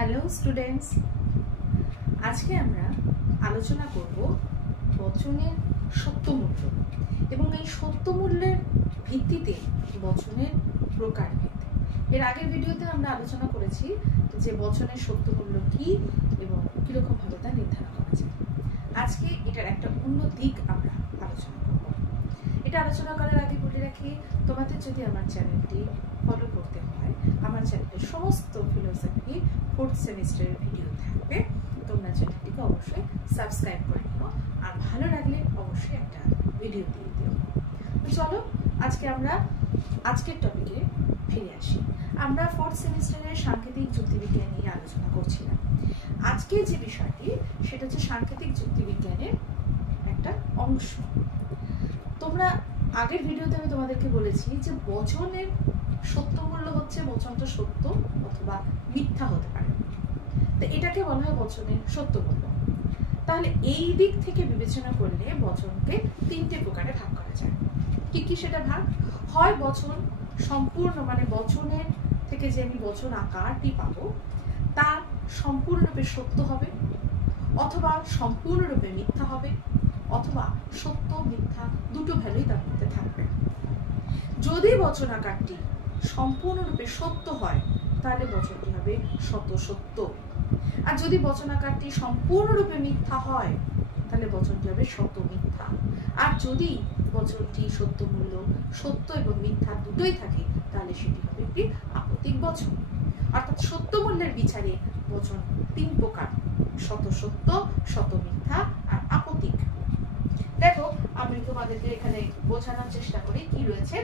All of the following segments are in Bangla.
হ্যালো স্টুডেন্টস, আজকে আমরা আলোচনা করব বচনের সত্যমূল্য এবং এই সত্যমূল্যের ভিত্তিতে বচনের প্রকারভেদ। এর আগের ভিডিওতে আমরা আলোচনা করেছি যে বচনের সত্যমূল্য কি এবং কিরকম ভাবে তা নির্ধারণ করা যায়। আজকে এটার একটা অন্য দিক আমরা আলোচনা করব। এটা আলোচনা করার আগে বলে রাখি, তোমাদের যদি আমার চ্যানেলটি ফলো করতে হয়, আমার চ্যানেলের সমস্ত ফিলোসফি 4th সেমিস্টারের ভিডিও থাকবে। তোমরা চ্যানেলটিকে অবশ্যই সাবস্ক্রাইব করে নিও, আর ভালো লাগলে অবশ্যই একটা ভিডিও দিয়ে দিও। তো চলো আজকে আমরা আজকের টপিকে ফিরে আসি। আমরা 4th সেমিস্টারের সাংকেতিক যুক্তিবিজ্ঞান নিয়ে আলোচনা করছিলাম। আজকে যে বিষয়টি সেটা হচ্ছে সাংকেতিক যুক্তিবিজ্ঞানের একটা অংশ। তোমরা আগের ভিডিওতে আমি তোমাদেরকে বলেছি যে বচনের সত্যমূল্য হচ্ছে বচনটা সত্য অথবা মিথ্যা হতে পারে, তো এটাকে বলা হয় বচনের সত্যমূল্য। তাহলে এই দিক থেকে বিবেচনা করলে বচনকে তিনটে প্রকারে ভাগ করা যায়। কি কি সেটা ভাগ? হয় বচন সম্পূর্ণ, মানে বচনের থেকে যে আমি বচন আকারটি পাবো তা সম্পূর্ণরূপে সত্য হবে, অথবা সম্পূর্ণরূপে মিথ্যা হবে, অথবা সত্য মিথ্যা দুটো ভ্যালুই তার মধ্যে থাকবে। যদি বচন আকারটি সম্পূর্ণরূপে সত্য হয় তাহলে বচনটি হবে শত সত্য, আর যদি বচন আকারটি সম্পূর্ণরূপে মিথ্যা হয় তাহলে বচনটি হবে শত মিথ্যা। আর যদি বচনটি সত্যমূল্য সত্য এবং মিথ্যা দুটোই থাকে তাহলে সেটি হবে একটি আপতিক বচন। অর্থাৎ সত্যমূল্যের বিচারে বচন তিন প্রকার: শত সত্য, শত মিথ্যা আর আপতিক। দেখো আমি তোমাদেরকে এখানে বোঝানোর চেষ্টা করি কি রয়েছে।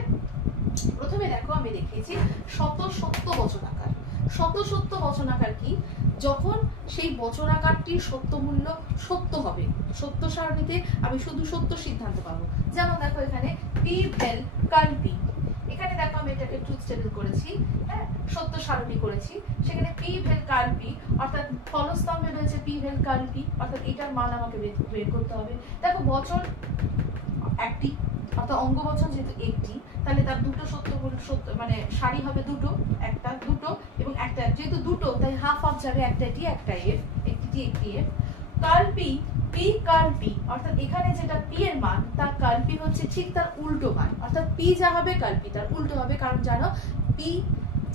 প্রথমে দেখো আমি দেখিয়েছি শত সত্য বচনাকার। শত সত্য বচনাকার কি? যখন সেই বচনাকারটির সত্যমূল্য সত্য হবে, সত্য সারণীতে আমি শুধু সত্য সিদ্ধান্ত পাবো। যেমন দেখো এখানে পি ভেল কাল পি, এখানে দেখো আমি এটাকে ট্রুথ টেবিল করেছি, হ্যাঁ সত্য সারণী করেছি। সেখানে পি ভেল কাল পি অর্থাৎ ফলস্তম্ভে রয়েছে পি ভেল কাল পি, অর্থাৎ এটার মান আমাকে বের করতে হবে। দেখো বচন একটি, অর্থাৎ অঙ্গ বচন যেহেতু একটি, তাহলে তার দুটো সত্য মানে সারি হবে দুটো, একটা দুটো এবং একটা, যেহেতু দুটো তাই হাফ হাফ যাবে, একটা টি একটা এফ, একটি টি একটি এফ। কাল পি, পি কাল পি অর্থাৎ এখানে যেটা পি এর মান তার কাল পি হচ্ছে ঠিক তার উল্টো মান, অর্থাৎ পি যা হবে কাল পি তার উল্টো হবে। কারণ জানো পি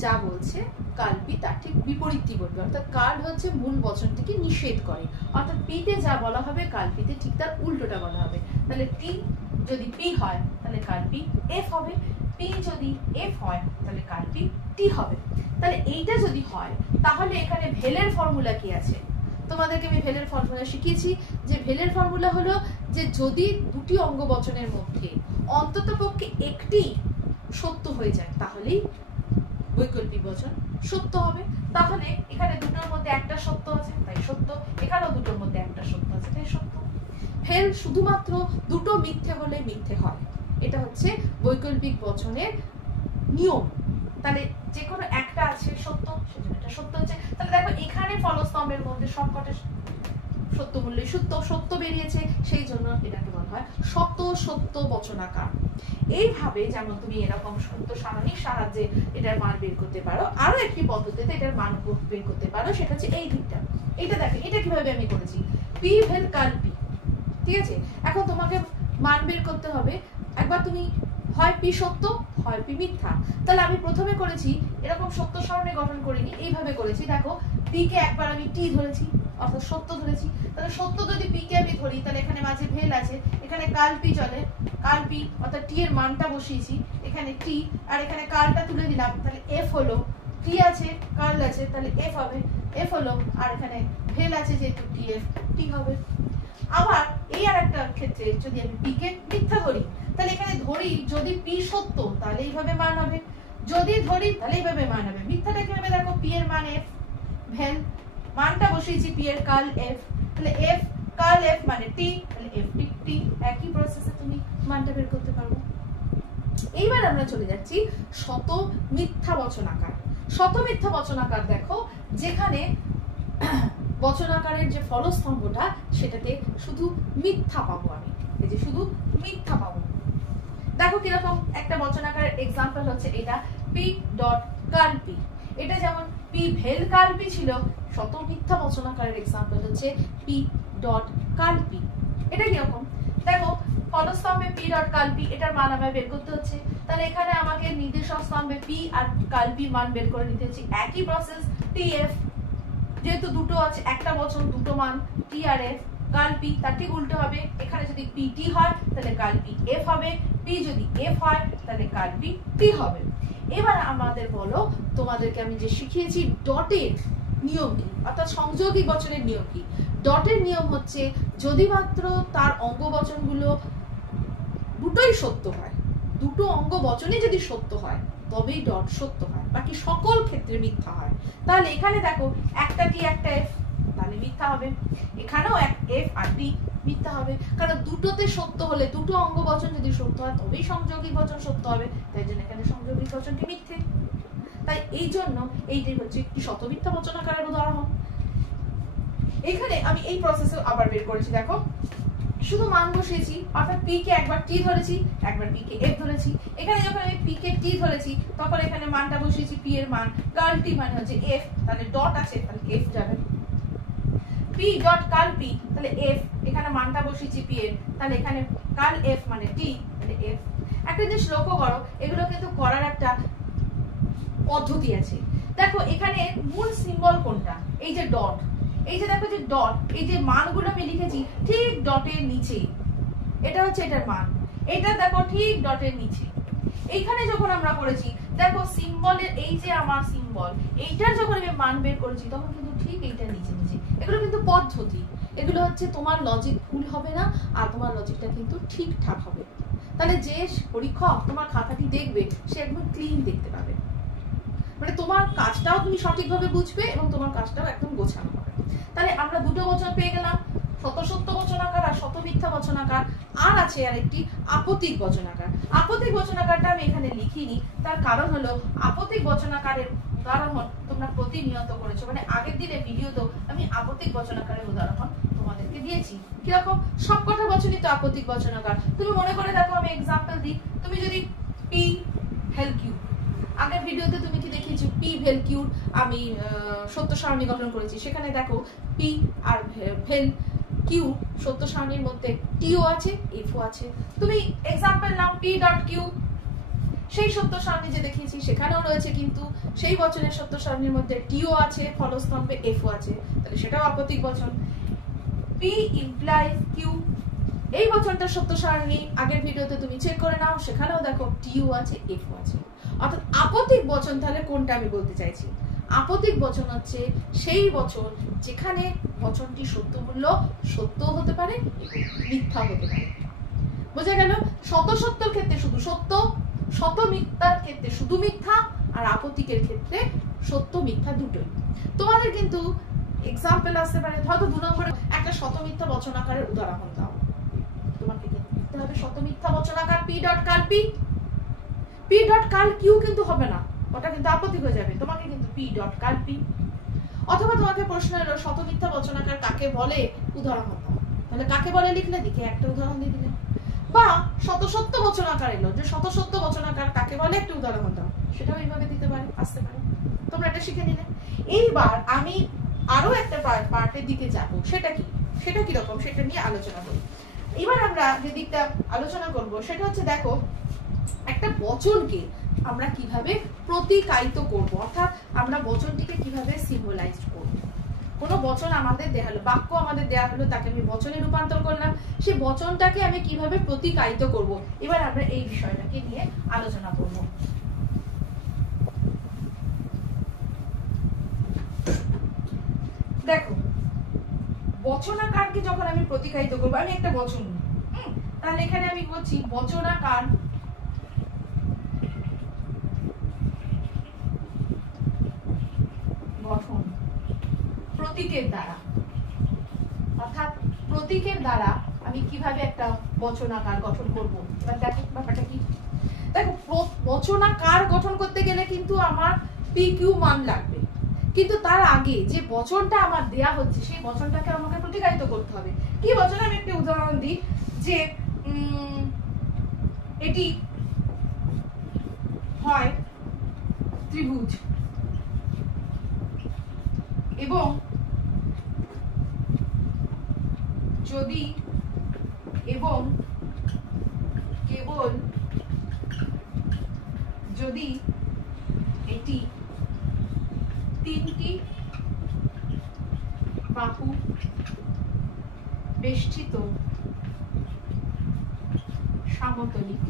যা বলছে কাল পি তার ঠিক বিপরীতটি বলবে, অর্থাৎ কাল হচ্ছে মূল বচনটিকে নিষেধ করে, অর্থাৎ পিতে যা বলা হবে কাল পিতে ঠিক তার উল্টোটা বলা হবে। তাহলে টি যদি পি হয় তাহলে কাল পি এফ হবে, পি যদি এফ হয় তাহলে কাল পি টি হবে। তাহলে এইটা যদি হয় তাহলে এখানে ভেলের ফর্মুলা কি আছে? তোমাদেরকে আমি ভেলের ফর্মুলা শিখিয়েছি যে ভেলের ফর্মুলা হলো যে যদি দুটি অঙ্গ বচনের মধ্যে অন্ততপক্ষে একটি সত্য হয়ে যায় তাহলেই বৈকল্পিক বচন সত্য হবে। তাহলে এখানে দুটোর মধ্যে একটা সত্য আছে তাই সত্য, এখানেও দুটোর মধ্যে একটা সত্য আছে তাই সত্য। ফেল শুধুমাত্র দুটো মিথ্যে হলে মিথ্যে হয়, এটা হচ্ছে বৈকল্পিক বচনের নিয়ম। তাহলে যে কোনো একটা আছে সত্য, সেজন্য এটা সত্য হচ্ছে। তাহলে দেখো এখানে ফলস্তম্ভের মধ্যে সবকটা সত্যমূল্য সত্য সত্য বেরিয়েছে, সেই জন্য এটাকে বলা হয় শত সত্য বচনাকার। এইভাবে যেমন তুমি এরকম সত্য সারণীর সাহায্যে এটার মান বের করতে পারো। আরো একটি পদ্ধতিতে এটার মান বের করতে পারো, সেটা হচ্ছে এই দিকটা। এটা দেখো এটা কিভাবে আমি করেছি, পি ভেল কাল পি, ঠিক আছে? এখন তোমাকে মান বের করতে হবে। একবার তুমি হয় পি সত্য হয় পি মিথ্যা। তাহলে আমি প্রথমে করেছি এরকম সত্য সারণী গঠন করিনি, এইভাবে করেছি। দেখো পি কে একবার আমি টি ধরেছি অর্থাৎ সত্য ধরেছি। তাহলে সত্য যদি পি কে আমি ধরি তাহলে এখানে মাঝে ভেল আছে, এখানে কাল পি চলে, কাল পি অর্থাৎ টি এর মানটা বসিয়েছি এখানে টি, আর এখানে কালটা তুলে দিলাম, তাহলে এফ হলো। টি আছে কাল আছে তাহলে এফ হবে, এফ হলো, আর এখানে ভেল আছে যেহেতু টি এফ টি হবে। আবার এই আর একটা ক্ষেত্রে যদি আমি পি কে মিথ্যা ধরি তাহলে এখানে ধরি যদি পি সত্য তাহলে এইভাবে মান হবে, যদি ধরি তাহলে এইভাবে মান হবে। মিথ্যাটা কিভাবে? দেখো পি এর মান এফ, ভেল মানটা বসিয়েছি পি এর কাল এফ, তাহলে এফ কাল এফ মানে টি, তাহলে এফ টি টি, একই প্রসেসে তুমি মানটা বের করতে পারবে। এইবার আমরা চলে যাচ্ছি শত মিথ্যা বচনাকার। শত মিথ্যা বচনাকার দেখো যেখানে বচনাকারের যে ফলস্তম্ভটা সেটাতে শুধু মিথ্যা পাবো, আমি এই যে শুধু মিথ্যা পাবো। দেখো কিরকম একটা বচনাকারের এক্সাম্পল হচ্ছে এটা, পি ডট কাল পি। এটা যেমন পি ভেল কার্ল পি ছিল, শত মিথ্যা বচনাকারের এক্সাম্পল হচ্ছে পি ডট কার্ল পি। এটা কিরকম দেখো, ফলস্তম্ভে পি ডট কার্ল পি, এটার মান আমায় বের করতে হচ্ছে। তাহলে এখানে আমাকে নির্দেশক স্তম্ভে পি আর কার্ল পি মান বের করে নিতে হচ্ছে। একই প্রসেস টি এফ, যেহেতু দুটো আছে, একটা বচন দুটো মান, টি আর এফ, কার্ল পি তার ঠিক উল্টো হবে। এখানে যদি পি টি হয় তাহলে কার্ল পি এফ হবে, পি যদি এফ হয় তাহলে কার্ল পি টি হবে। এবার আমাদের বলো, তোমাদেরকে আমি যে শিখিয়েছি ডটের নিয়ম কি, অর্থাৎ সংযোগী বচনের নিয়ম কি। ডটের নিয়ম হচ্ছে যদি মাত্র তার অঙ্গ বচনগুলো দুটোই সত্য হয়, দুটো অঙ্গ বচনই যদি সত্য হয় তবেই ডট সত্য হয়, বাকি সকল ক্ষেত্রে মিথ্যা হয়। তাহলে এখানে দেখো একটা টি একটা এফ, তাহলে মিথ্যা হবে। এখানেও এক এফ আর টি, মিথ্যা হবে, কারণ দুটোতে সত্য হলে, দুটো অঙ্গ বচন যদি সত্য হয় তবেই সংযোগী বচন সত্য হবে, তাই জন্য এখানে সংযোগী বচনটি মিথ্যে। তাই এই জন্য এইটাই হচ্ছে একটি শতমিথ্যা বচনাকারের উদাহরণ। এখানে আমি এই প্রসেসে আবার বের করেছি, দেখো শুধু মান বসিয়েছি, অর্থাৎ পি কে একবার টি ধরেছি, একবার পি কে এফ ধরেছি। এখানে যখন আমি পি কে টি ধরেছি তখন এখানে মানটা বসিয়েছি পি এর মান, কার্ল টি মানে হচ্ছে এফ, তাহলে ডট আছে তাহলে এফ যাবে। পি ডট কার্ল পি তাহলে এফ, এখানে মানটা বসিয়েছি পি এর, তাহলে এখানে কার্ল এফ মানে টি, তাহলে এফ। একটা জিনিস লক্ষ্য করো, এগুলো কিন্তু করার একটা পদ্ধতি আছে। দেখো এখানে মূল সিম্বল কোনটা, এই যে ডট, এই যে দেখো যে ডট, এই যে মানগুলো আমি লিখেছি ঠিক ডটের নিচে, এটা হচ্ছে এটার মান, এটা দেখো ঠিক ডটের নিচে। এইখানে যখন আমরা করেছি দেখো সিম্বলের, এই যে আমার সিম্বল, এইটার যখন আমি মান বের করেছি তখন কিন্তু ঠিক এইটার নিচে নিচে। এগুলো কিন্তু পদ্ধতি, এগুলো হচ্ছে তোমার লজিক ভুল হবে না, আর তোমার লজিকটা কিন্তু ঠিকঠাক হবে। তাহলে যে পরীক্ষক তোমার খাতাটি দেখবে সে একদম ক্লিন দেখতে পাবে, মানে তোমার কাজটাও তুমি সঠিকভাবে বুঝবে এবং তোমার কাজটাও একদম গোছানো হবে। তাহলে আমরা দুটো বচন পেয়ে গেলাম, শত বচনাকার আর শত মিথ্যা বচনাকার। আর আছে আরেকটি আপতিক বচনাকার। আপতিক বচনাকারটা আমি এখানে লিখিনি, তার কারণ হলো আপতিক বচনাকারের উদাহরণ তোমরা প্রতিনিয়ত করেছো, মানে আগের দিনে ভিডিওতেও আমি আপতিক বচনাকারের উদাহরণ তোমাদেরকে দিয়েছি। কিরকম, সবকটা বচনই তো আপতিক বচনাকার। তুমি মনে করে দেখো, আমি এক্সাম্পল দিই, তুমি যদি পি হেল কিউ, আগের ভিডিওতে তুমি কি দেখিয়েছো পি ভেল কিউর আমি সত্য সারণী গঠন করেছি, সেখানে দেখো পি আর ভেল কিউ সত্য সারণীর মধ্যে টিও আছে এফও আছে। তুমি এক্সাম্পল নাও পি ডট কিউ, সেই সত্য সারণী যে দেখিয়েছি সেখানেও রয়েছে কিন্তু সেই বচনের সত্য সারণীর মধ্যে টিও আছে, ফলস্তম্ভে এফও আছে, তাহলে সেটাও আপতিক বচন। পি ইমপ্লাইজ কিউ, এই বচনটার সত্য সারণী আগের ভিডিওতে তুমি চেক করে নাও, সেখানেও দেখো টিও আছে এফও আছে। অর্থাৎ আপতিক বচন তাহলে কোনটা আমি বলতে চাইছি, আপতিক বচন হচ্ছে সেই বচন যেখানে বচনটি সত্য মূল্য সত্য হতে পারে, মিথ্যা হতে পারে। বোঝা গেল? শত সত্যর ক্ষেত্রে শুধু সত্য, শত মিথ্যার ক্ষেত্রে শুধু মিথ্যা, আর আপতিকের ক্ষেত্রে সত্য মিথ্যা দুটোই। তোমাদের কিন্তু এক্সাম্পল আসতে পারে, হয়তো 2 নম্বরে একটা শত মিথ্যা বচনাকারের উদাহরণ দাও, তোমাকে লিখতে হবে শত মিথ্যা বচনাকার পি ডট কার্ল পি। পি ডট কার্ল কিউ কিন্তু হবে না, ওটা কিন্তু আপতিক হয়ে যাবে, তোমাকে কিন্তু পি ডট কার্ল পি। অথবা তোমাকে প্রশ্ন এলো শত মিথ্যা বচনাকার কাকে বলে, উদাহরণ দাও, তাহলে কাকে বলে লিখলে, দেখে একটা উদাহরণ দিয়ে দিলে। বা শত সত্য বচনাকার এলো, যে শত সত্য বচনাকার কাকে বলে একটা উদাহরণ দাও, সেটাও এইভাবে দিতে পারে, আসতে পারে। তোমরা এটা শিখে নিলে। এইবার আমি আরো একটা পার্টের দিকে যাব, সেটা কি, সেটা কিরকম সেটা নিয়ে আলোচনা করি। এবার আমরা যে দিকটা আলোচনা করব সেটা হচ্ছে, দেখো একটা বচনকে আমরা কিভাবে প্রতিকায়িত করব, অর্থাৎ আমরা বচনটিকে কিভাবে সিম্বলাইজ করব। কোনো বচন আমাদের দেয়া হলো, বাক্য আমাদের দেয়া হলো, তাকে আমি বচনে রূপান্তর করলাম, সেই বচনটাকে আমি কিভাবে প্রতিকায়িত করব। এবার আমরা এই বিষয়টাকে নিয়ে আলোচনা করব। দেখো বচনাকারকে যখন আমি প্রতিকায়িত করবো, আমি একটা বচন নিই, তাহলে এখানে আমি বলছি বচনাকার গঠন প্রতীকের দ্বারা, অর্থাৎ প্রতীকের দ্বারা আমি কিভাবে একটা বচনাকার গঠন করব। এবার দেখো ব্যাপারটা কি, দেখো বচনাকার গঠন করতে গেলে কিন্তু আমার পি কিউ মান লাগবে, কিন্তু তার আগে যে বচনটা আমার দেয়া হচ্ছে সেই বচনটাকে আমাকে প্রতিকায়িত করতে হবে। কি বচন, আমি একটা উদাহরণ দিই, যে এটি হয় ত্রিভুজ, এবং যদি এবং কেবল যদি এটি তিনটি বাহু বেষ্টিত সমতলিক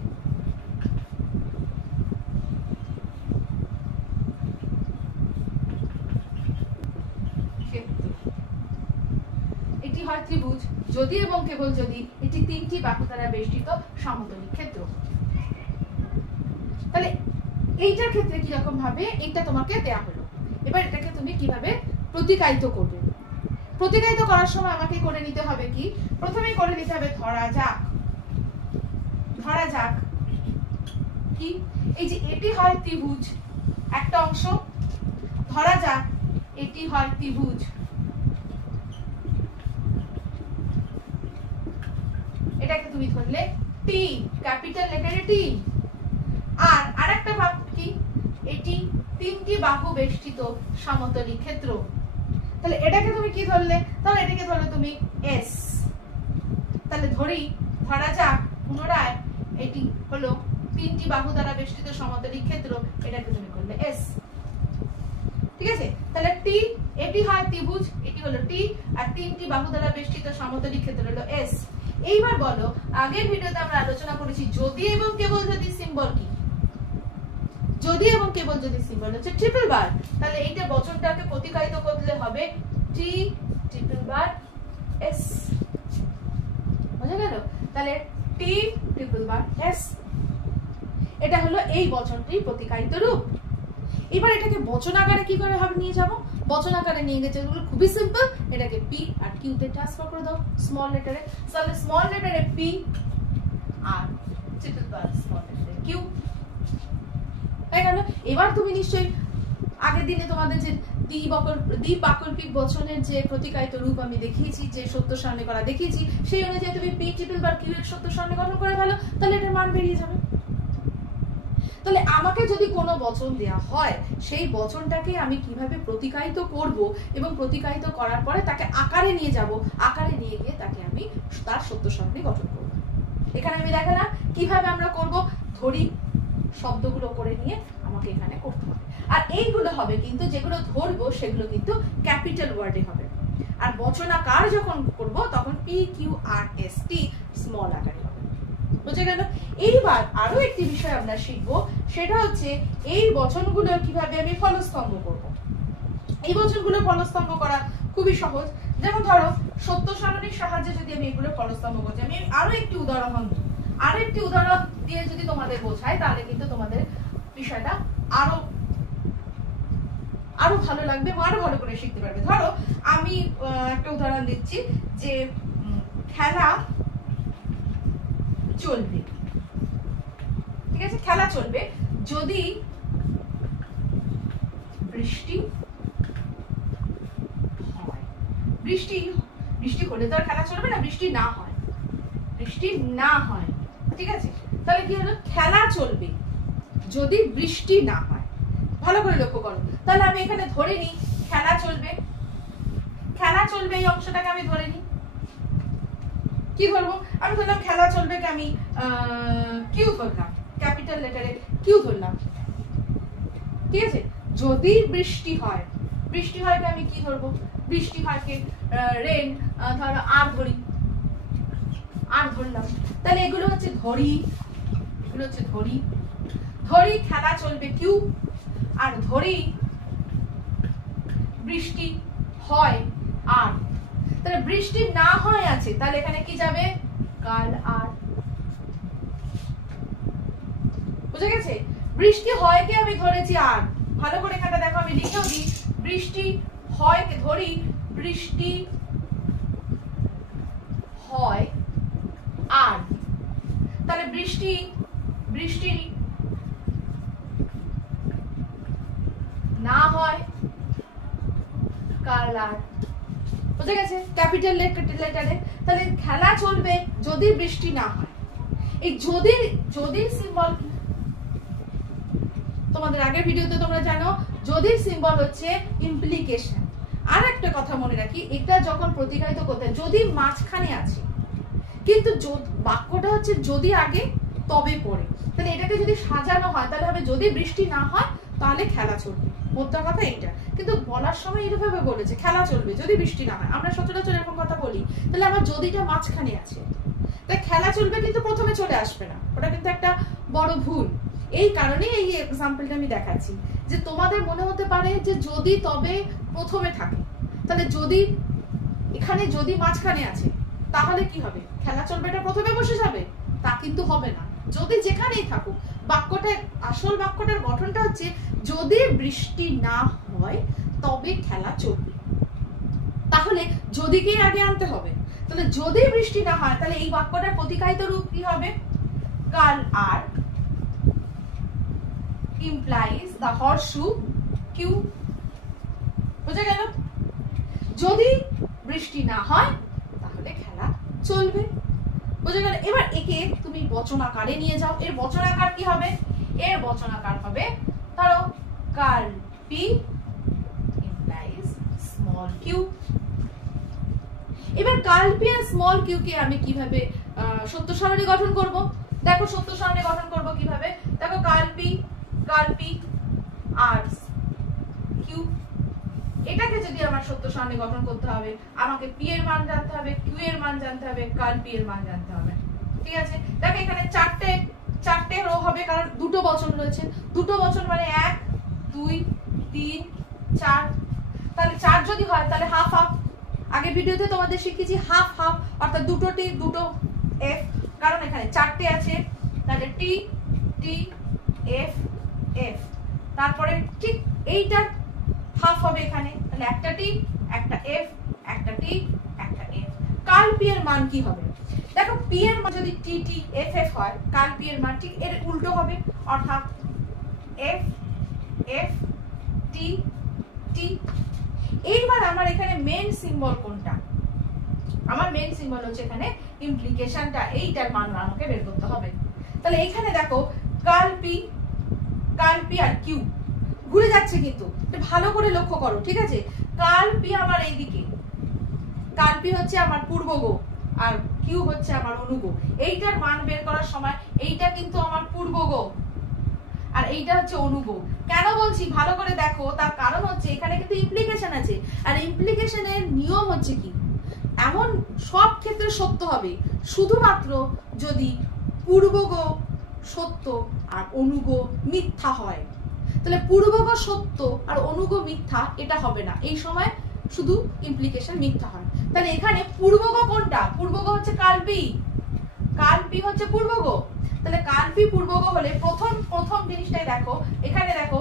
এটি হয় ত্রিভুজ যদি এবং কেবল যদি এটি তিনটি বাহু দ্বারা বেষ্টিত সমতলিক ক্ষেত্র। তাহলে এইটার ক্ষেত্রে কিরকম ভাবে এটা তোমাকে দেয়া হলো, এবার এটাকে তুমি কিভাবে প্রতিকায়িত করবে। প্রতিকায়িত করার সময় আমাকে করে নিতে হবে কি, প্রথমেই করে নিতে হবে ধরা যাক কি এই যে এটি হয় ত্রিভুজ একটা অংশ, ধরা যাক এটি হয় ত্রিভুজ, এটাকে তুমি ধরলে টি, ক্যাপিটাল লেটারে টি। আর আরেকটা ভাগ কি, এটি তিনটি বাহু বেষ্টিত সমতলিক ক্ষেত্র। তাহলে এটাকে তুমি কি ধরলে, তাহলে এটাকে ধরলে তুমি এস। তাহলে ধরা যাক পুনরায় এটি হলো তিনটি বাহু দ্বারা বেষ্টিত সমতলিক ক্ষেত্র, এটাকে তুমি করলে এস। ঠিক আছে, তাহলে টি এটি হয় ত্রিভুজ, এটি হলো টি, আর তিনটি বাহু দ্বারা বেষ্টিত সমতলিক ক্ষেত্র হলো এস। এইবার বলো, আগের ভিডিওতে আমরা আলোচনা করেছি যদি এবং কেবল যদি সিম্বল কি, যদি এবং কেবল যদি সিম্বল হচ্ছে ট্রিপল বার, তাহলে এইটা বচনটাকে প্রতিকায়িত করলে হবে টি ট্রিপল বার এস। বুঝা গেল? তাহলে টি ট্রিপল বার এস, এটা হলো এই বচনটির প্রতিকায়িত রূপ। এবার এটাকে বচন আকারে কি করে হবে নিয়ে যাব, বচন আকারে নিয়ে গেছে এগুলো খুবই সিম্পল, এটাকে পি আর কিউ তে ট্রান্সফার করে দাও স্মল লেটারে। তাহলে স্মল লেটারে পি আর ট্রিপল বার স্মল লেটারে কিউ হয়ে গেল। এবার তুমি নিশ্চয়ই আগের দিনে তোমাদের যে দ্বিবাকল্পিক বচনের যে প্রতিকায়িত রূপ আমি দেখিয়েছি, যে সত্য সারণী করা দেখিয়েছি, সেই অনুযায়ী তুমি পি ট্রিপল বার কিউ এর সত্য সারণী গঠন করে ফেলো, তাহলে এটার মান বেরিয়ে যাবে। তাহলে আমাকে যদি কোনো বচন দেয়া হয়, সেই বচনটাকে আমি কিভাবে প্রতিকায়িত করব এবং প্রতিকায়িত করার পরে তাকে আকারে নিয়ে যাব, আকারে নিয়ে গিয়ে তাকে আমি তার সত্য সারণী গঠন করব। এখানে আমি দেখালাম কিভাবে আমরা করব, ধরি শব্দগুলো করে নিয়ে আমাকে এখানে করতে হবে। আর এইগুলো হবে কিন্তু যেগুলো ধরবো সেগুলো কিন্তু ক্যাপিটাল ওয়ার্ডে হবে, আর বচনাকার যখন করব তখন P Q R S T small আকারে হবে। বুঝে গেল? এইবার আরো একটি বিষয় আমরা শিখবো, সেটা হচ্ছে এই বচনগুলো কিভাবে আমি ফলস্তম্ভ করব। এই বচনগুলো ফলস্তম্ভ করা খুবই সহজ। যেমন ধরো সত্য সারণীর সাহায্যে যদি আমি এগুলো ফলস্তম্ভ করছি, আমি আরো একটি উদাহরণ দিয়ে যদি তোমাদের বোঝাই, তাহলে কিন্তু তোমাদের বিষয়টা আরো ভালো লাগবে এবং আরো ভালো করে শিখতে পারবে। ধরো আমি একটা উদাহরণ দিচ্ছি যে খেলা চলবে, ঠিক আছে, খেলা চলবে যদি বৃষ্টি হয়। বৃষ্টি হলে তো আর খেলা চলবে না, বৃষ্টি না হয়, ঠিক আছে। তাহলে কি হলো, খেলা চলবে যদি বৃষ্টি না হয়। ভালো করে লক্ষ্য করো, তাহলে আমি এখানে ধরে নিই খেলা চলবে, এই অংশটাকে আমি ধরে নিই। কি ধরবো, আমি ধরলাম খেলা চলবে কে আমি কিউ ধরলাম, ক্যাপিটাল লেটারে কিউ ধরলাম, ঠিক আছে। যদি বৃষ্টি হয় কে আমি কি ধরবো, বৃষ্টি হয় কে রেন, ধরো আর ধরলাম। তাহলে এগুলো হচ্ছে ধরি, খেলা চলবে কিউ, আর ধরি বৃষ্টি হয় আর। তাহলে বৃষ্টি না হয় আছে, তাহলে এখানে কি যাবে, কাল আর। বুঝে গেছে? বৃষ্টি হয় কে আমি ধরেছি আর, ভালো করে এখানটা দেখো আমি লিখেও দিই, বৃষ্টি হয় কে ধরি বৃষ্টি হয় আর। তাহলে বৃষ্টি না হয় কাল আর। বুঝে গেছে? ক্যাপিটাল লেটারে। তাহলে খেলা চলবে যদি বৃষ্টি না হয়। এই যদি সিম্বল তোমাদের আগের ভিডিওতে তোমরা জানো, যদি সিম্বল হচ্ছে ইমপ্লিকেশন, আর একটা কথা মনে রাখি, এটা যখন প্রতিকায়িত করতে যদি মাঝখানে আছে, কিন্তু বাক্যটা হচ্ছে যদি আগে তবে পরে, তাহলে এটাকে যদি সাজানো হয় তাহলে হবে যদি বৃষ্টি না হয় তাহলে খেলা চলবে। মোদ্দা কথা এইটা, কিন্তু বলার সময় এরকমভাবে বলেছে খেলা চলবে যদি বৃষ্টি না হয়। আমরা সচরাচর এরকম কথা বলি, তাহলে আমার যদিটা মাঝখানে আছে, তাই খেলা চলবে কিন্তু প্রথমে চলে আসবে না, ওটা কিন্তু একটা বড় ভুল। এই কারণেই এই এক্সাম্পলটা আমি দেখাচ্ছি, যে তোমাদের মনে হতে পারে যে যদি তবে প্রথমে থাকে, তাহলে যদি এখানে যদি মাঝখানে আছে তাহলে কি হবে, খেলা চলবে এটা প্রথমে বসে যাবে, তা কিন্তু হবে না। যদি যেখানেই থাকুক, বাক্যটা আসল বাক্যটার গঠনটা হচ্ছে যদি বৃষ্টি না হয় তবে খেলা চলবে, তাহলে যদিকে আগে আনতে হবে। তাহলে যদি বৃষ্টি না হয় তাহলে এই বাক্যটার প্রতিকায়িত রূপ কি হবে, কাল আর implies the horseshoe Q। বুঝা গেল? যদি বৃষ্টি না হয় তাহলে খেলা চলবে, বুঝা গেল? এবার একে তুমি বচনাকারে নিয়ে যাও। এর বচনাকার কি হবে? এর বচনাকার হবে ধরো কাল P implies small q। এবার কাল P আর স্মল q কে আমি কিভাবে সত্য সারণী গঠন করব? দেখো সত্য সারণী গঠন করব কিভাবে, দেখো কাল P আর q, এটাকে যদি আমার সত্য সারণী গঠন করতে হবে আমাকে p এর মান জানতে হবে, q এর মান জানতে হবে, কাল P এর মান জানতে হবে। ঠিক আছে, দেখো এখানে চারটে রো হবে, কারণ দুটো বচন রয়েছে। দুটো বচন মানে 1 2 3 4, তাহলে 4 যদি হয় তাহলে হাফ হাফ। আগে ভিডিওতে তোমাদের শিখিয়েছি হাফ হাফ, অর্থাৎ দুটো টি দুটো এফ, কারণ এখানে চারটে আছে, তাহলে টি টি এফ এফ, তারপরে ঠিক এইটা হাফ হবে এখানে, তাহলে একটা টি একটা এফ একটা টি একটা এফ। কাল পি এর মান কি হবে? দেখো পি এর মান যদি টি টি এফ এফ হয়, কাল পি এর মান ঠিক এর উল্টো হবে, অর্থাৎ এফ এফ টি টি। এইবার আমার এখানে মেন সিম্বল কোনটা? আমার মেন সিম্বল হচ্ছে এখানে ইমপ্লিকেশনটা, এইটার মান আমাকে বের করতে হবে। তাহলে এখানে দেখো কাল পি আর কিউ ঘুরে যাচ্ছে, কিন্তু ভালো করে লক্ষ্য করো, ঠিক আছে? কাল পি আমার এইদিকে, কাল পি হচ্ছে আমার পূর্বগো আর কিউ হচ্ছে আমার অনুগো। এইটার মান বের করার সময় এইটা কিন্তু আমার পূর্বগো আর এইটা হচ্ছে অনুগো। কেন বলছি ভালো করে দেখো, তার কারণ হচ্ছে এখানে কিন্তু ইমপ্লিকেশন আছে, আর ইমপ্লিকেশনের নিয়ম হচ্ছে কি, এমন সব ক্ষেত্রে সত্য হবে শুধুমাত্র যদি পূর্বগো সত্য আর অনুগো মিথ্যা হয়। তাহলে পূর্বগো সত্য আর অনুগো মিথ্যা এটা হবে না, এই সময় শুধু ইমপ্লিকেশন মিথ্যা হয়। তাহলে এখানে পূর্বগো কোনটা? পূর্বগো হচ্ছে কাল পি হচ্ছে পূর্বগো। তাহলে কাল পি পূর্বগো হলে প্রথম জিনিসটাই দেখো, এখানে দেখো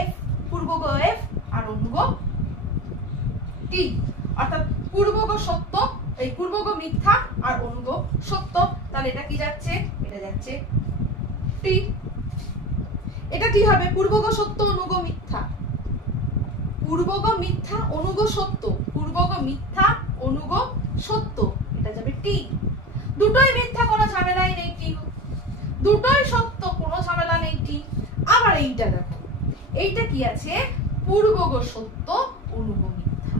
এফ পূর্বগো এফ আর অনুগো টি, অর্থাৎ পূর্বগো সত্য, এই পূর্বগো মিথ্যা আর অনুগো সত্য। তাহলে এটা কি যাচ্ছে? এটা যাচ্ছে টি। এটা কি হবে? পূর্বগো সত্য অনুগো মিথ্যা, পূর্বগো মিথ্যা অনুগো সত্য, পূর্বগো মিথ্যা অনুগো সত্য, এটা যাবে টি। দুটোই মিথ্যা, কোনো ঝামেলাই নেই, টি। দুটোই সত্য, কোনো ঝামেলা নেই, টি। আবার এইটা দেখো, এইটা কি আছে? পূর্বগো সত্য অনুগো মিথ্যা।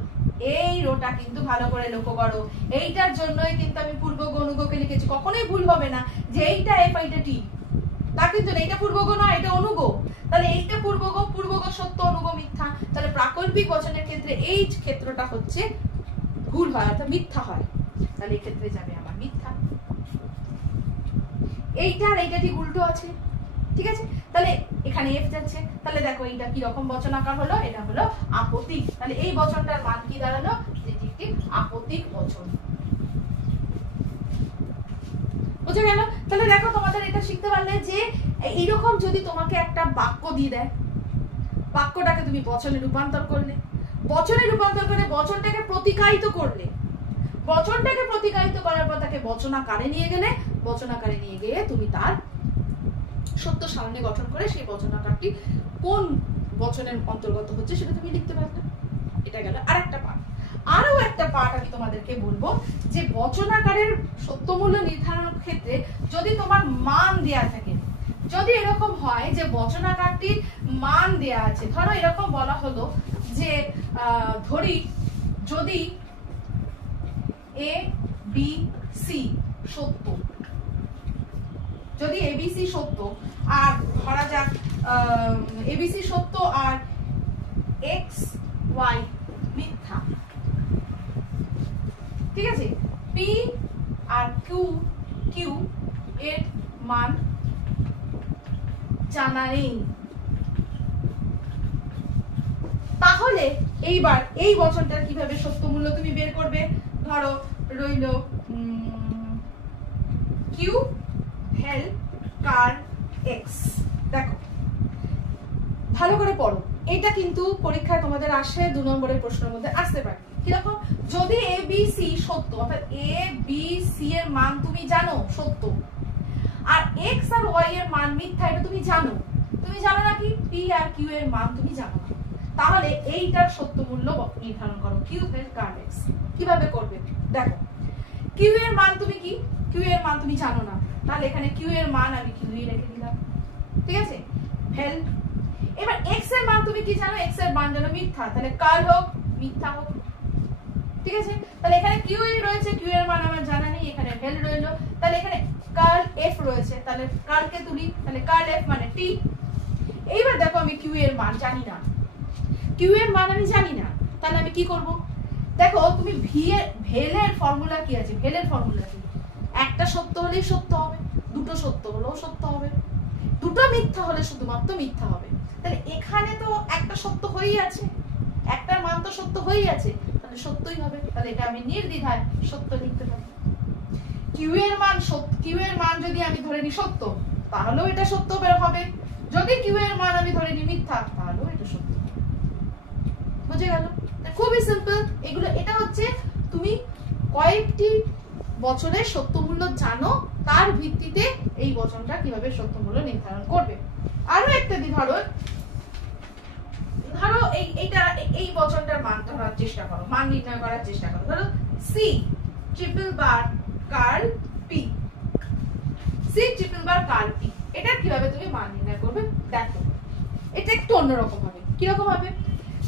এই রোটা কিন্তু ভালো করে লক্ষ্য করো, এইটার জন্যই কিন্তু আমি পূর্বগো অনুগোকে লিখেছি। কখনোই ভুল হবে না যে এইটা এফ এইটা টি, তা কিন্তু এইটা পূর্বগো নয়, এটা অনুগো। তাহলে এইটা পূর্বগো সত্য অনুগো মিথ্যা। তাহলে প্রাকল্পিক বচনের ক্ষেত্রে এই ক্ষেত্রটা হচ্ছে ভুল হয়, অর্থাৎ মিথ্যা হয়। তাহলে এই ক্ষেত্রে যাবে আমার মিথ্যা। এইটা আর এইটা ঠিক উল্টো আছে, ঠিক আছে? তাহলে এখানে এফ যাচ্ছে, তাহলে দেখো এইটা কি রকম বচন আকার হলো? এটা হলো আপতিক। তাহলে এই বচনটার মান কি দাঁড়ালো? যেটি একটি আপতিক বচন। বুঝে গেল? তাহলে দেখো তোমাদের এটা শিখতে পারলে যে এইরকম যদি তোমাকে একটা বাক্য দিয়ে দেয়, বাক্যটাকে তুমি বচনে রূপান্তর করলে, বচনে রূপান্তর করে বচনটাকে প্রতিকায়িত করলে, বচনটাকে প্রতিকায়িত করার পর তাকে বচনাকারে নিয়ে গেলে, বচনাকারে নিয়ে গিয়ে তুমি তার সত্য সারণী গঠন করে সেই বচনাকারটি কোন বচনের অন্তর্গত হচ্ছে সেটা তুমি লিখতে পারবে। এটা গেল আরেকটা পার্ট। আরো একটা পার্ট আমি তোমাদেরকে বলবো, যে বচনাকারের সত্যমূল্য নির্ধারণের ক্ষেত্রে যদি তোমার মান দেয়া থাকে, যদি এরকম হয় যে বচনাকারটির মান দেয়া আছে, ধরো এরকম বলা হলো যে ধরি যদি এ বি সি সত্য, যদি এবিসি সত্য আর ধরা যাক এবিসি সত্য আর এক্স ওয়াই মিথ্যা, ঠিক আছে, পি আর কিউ এর মান জানা নেই, তাহলে এইবার এই বচনটার কিভাবে সত্য মূল্য তুমি বের করবে? ধরো রইল কিউ হেল কার এক্স। দেখো ভালো করে পড়ো, এটা কিন্তু পরীক্ষায় তোমাদের আসে 2 নম্বরের প্রশ্নের মধ্যে আসতে পারে। কিরকম? যদি এ বি সি সত্য, অর্থাৎ এ বি সি এর মান তুমি জানো সত্য, আর এক্স আর ওয়াই এর মান মিথ্যা, এটা তুমি জানো। তুমি জানো না কি পি আর কিউ এর মান তুমি জানো না, তাহলে এইটার সত্য মূল্য নির্ধারণ করো। কিউ হেল কার এক্স কিভাবে করবে? দেখো কিউ এর মান তুমি কি, কিউ এর মান তুমি জানো না, তাহলে এখানে কিউ এর মান আমি কিউ রেখে দিলাম, ঠিক আছে, হেল। এবার এক্স এর মান তুমি কি জানো? এক্স এর মান জানো মিথ্যা, তাহলে কার হোক মিথ্যা হোক, ঠিক আছে। তাহলে এখানে কিউ রয়েছে, কিউ এর মান আমার জানা নেই, এখানে হেল রইলো, তাহলে এখানে কার্ল এফ রয়েছে, তাহলে কার্লকে তুলি, তাহলে কার্ল এফ মানে টি। এইবার দেখো আমি কিউ এর মান জানি না, কিউ এর মান আমি জানি না, তাহলে আমি কি করব? দেখো তুমি ভেলের ফর্মুলা কি আছে? ভেলের ফর্মুলা কি? একটা সত্য হলেই সত্য হবে, দুটো সত্য হলেও সত্য হবে, দুটো মিথ্যা হলে শুধুমাত্র মিথ্যা হবে। তাহলে এখানে তো একটা সত্য হয়েই আছে, একটার মান তো সত্য হয়েই আছে, তাহলে সত্যই হবে, তাহলে এটা আমি নির্দ্বিধায় সত্য লিখতে পারি। কিউ এর মান সত্য, কিউ এর মান যদি আমি ধরে নিই সত্য, তাহলেও এটা সত্য বের হবে, যদি কিউ এর মান আমি ধরে নিই মিথ্যা, তাহলেও এটা সত্য। বুঝে গেল? খুবই সিম্পল এগুলো। এটা হচ্ছে তুমি কয়েকটি বচনের সত্য মূল্য জানো, তার ভিত্তিতে এই বচনটা কিভাবে সত্য মূল্য নির্ধারণ করবে। আরো একটা ধরো এই বচনটার মান ধরার চেষ্টা করো, মান নির্ণয় করার চেষ্টা করো। ধরো C triple bar curl P, C triple bar curl P, এটা কিভাবে তুমি মান নির্ণয় করবে? দেখো এটা একটু অন্যরকম হবে। কিরকম হবে?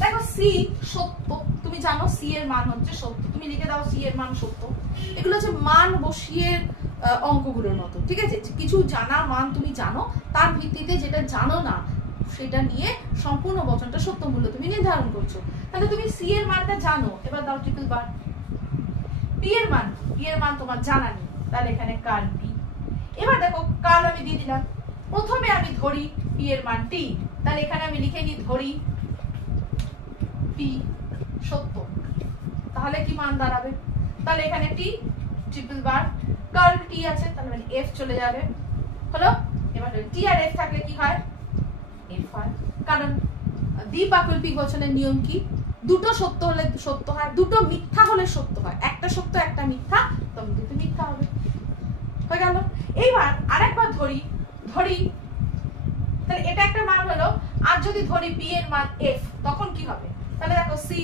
দেখো সি সত্য, তুমি জানো সি এর মান হচ্ছে সত্য, তুমি লিখে দাও সি এর মান সত্য। এগুলো হচ্ছে মান বসিয়ে অঙ্কগুলোর মতো, ঠিক আছে, কিছু জানা মান তুমি জানো, তার ভিত্তিতে যেটা জানো না সেটা নিয়ে সম্পূর্ণ বচনটা সত্য মূল্য তুমি নির্ধারণ করছো। তাহলে তুমি সি এর মানটা জানো, এবার দাও ট্রিপল বার। পি এর মান, পি এর মান তোমার জানা নেই, তাহলে এখানে কার্ল পি। এবার দেখো কার্ল আমি দিয়ে দিলাম, প্রথমে আমি ধরি পি এর মান টি, তাহলে এখানে আমি লিখে নিই ধরি পি সত্য, তাহলে কি মান দাঁড়াবে? তাহলে এখানে টি ট্রিপল বার কার্ল টি আছে, তাহলে মানে এফ চলে যাবে, হলো। এবার টি আর এফ থাকলে কি হয়? এফ হয়, কারণ দ্বিবাকল্পিক বচনের নিয়ম কি? দুটো সত্য হলে সত্য হয়, দুটো মিথ্যা হলে সত্য হয়, একটা সত্য একটা মিথ্যা, তখন দুটো মিথ্যা হবে, হয়ে গেল। এইবার আরেকবার ধরি তাহলে এটা একটা মান হলো, আর যদি ধরি পি এর মান এফ, তখন কি হবে? তাহলে দেখো C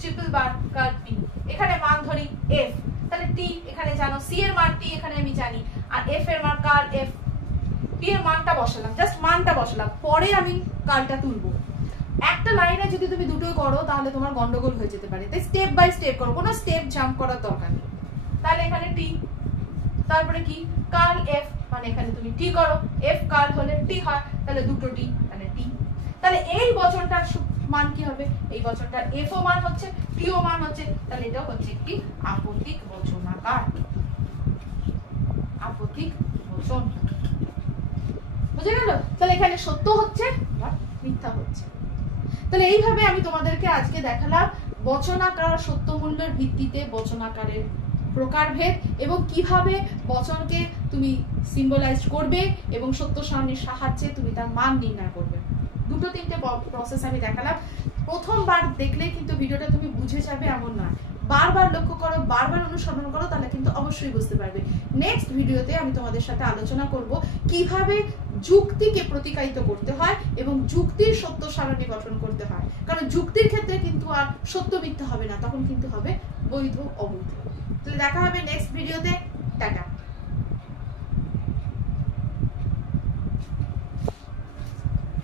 triple bar curl P, এখানে মান ধরি এফ, তাহলে টি এখানে জানো, সি এর মান টি এখানে আমি জানি, আর এফ এর মান কার্ল এফ। পি এর মানটা বসালাম, জাস্ট মানটা বসালাম, পরে আমি কার্লটা তুলবো। একটা লাইনে যদি তুমি দুটোই করো তাহলে তোমার গন্ডগোল হয়ে যেতে পারে, তাই স্টেপ বাই স্টেপ করো, কোনো স্টেপ জাম্প করার দরকার নেই। তাহলে এখানে টি, তারপরে কি কার্ল এফ, মানে এখানে তুমি টি করো, এফ কার্ল হলে টি হয়, তাহলে দুটো টি, তাহলে টি। তাহলে এই বচনটার মান কি হবে? এই বচনটার এফ ও মান হচ্ছে, টি ও মান হচ্ছে, তাহলে এটা হচ্ছে একটি আপতিক বচনাকার, আপতিক বচন। বুঝে গেল? তাহলে এখানে সত্য হচ্ছে আর মিথ্যা হচ্ছে। তাহলে এইভাবে আমি তোমাদেরকে আজকে দেখালাম বচনাকার সত্য মূল্যের ভিত্তিতে বচনাকারের প্রকারভেদ এবং কিভাবে বচনকে তুমি সিম্বলাইজ করবে এবং সত্য সারণীর সাহায্যে তুমি তার মান নির্ণয় করবে। দুটো তিনটে প্রসেস আমি দেখালাম। প্রথমবার দেখলেই কিন্তু ভিডিওটা তুমি বুঝে যাবে এমন না, বারবার লক্ষ্য করো, বারবার অনুসরণ করো, তাহলে কিন্তু অবশ্যই বুঝতে পারবে। নেক্সট ভিডিওতে আমি তোমাদের সাথে আলোচনা করব কিভাবে যুক্তিকে প্রতিকায়িত করতে হয় এবং যুক্তির সত্য সারণী গঠন করতে হয়, কারণ যুক্তির ক্ষেত্রে কিন্তু আর সত্য মিথ্যা হবে না, তখন কিন্তু হবে বৈধ অবৈধ। তাহলে দেখা হবে নেক্সট ভিডিওতে। টাটা।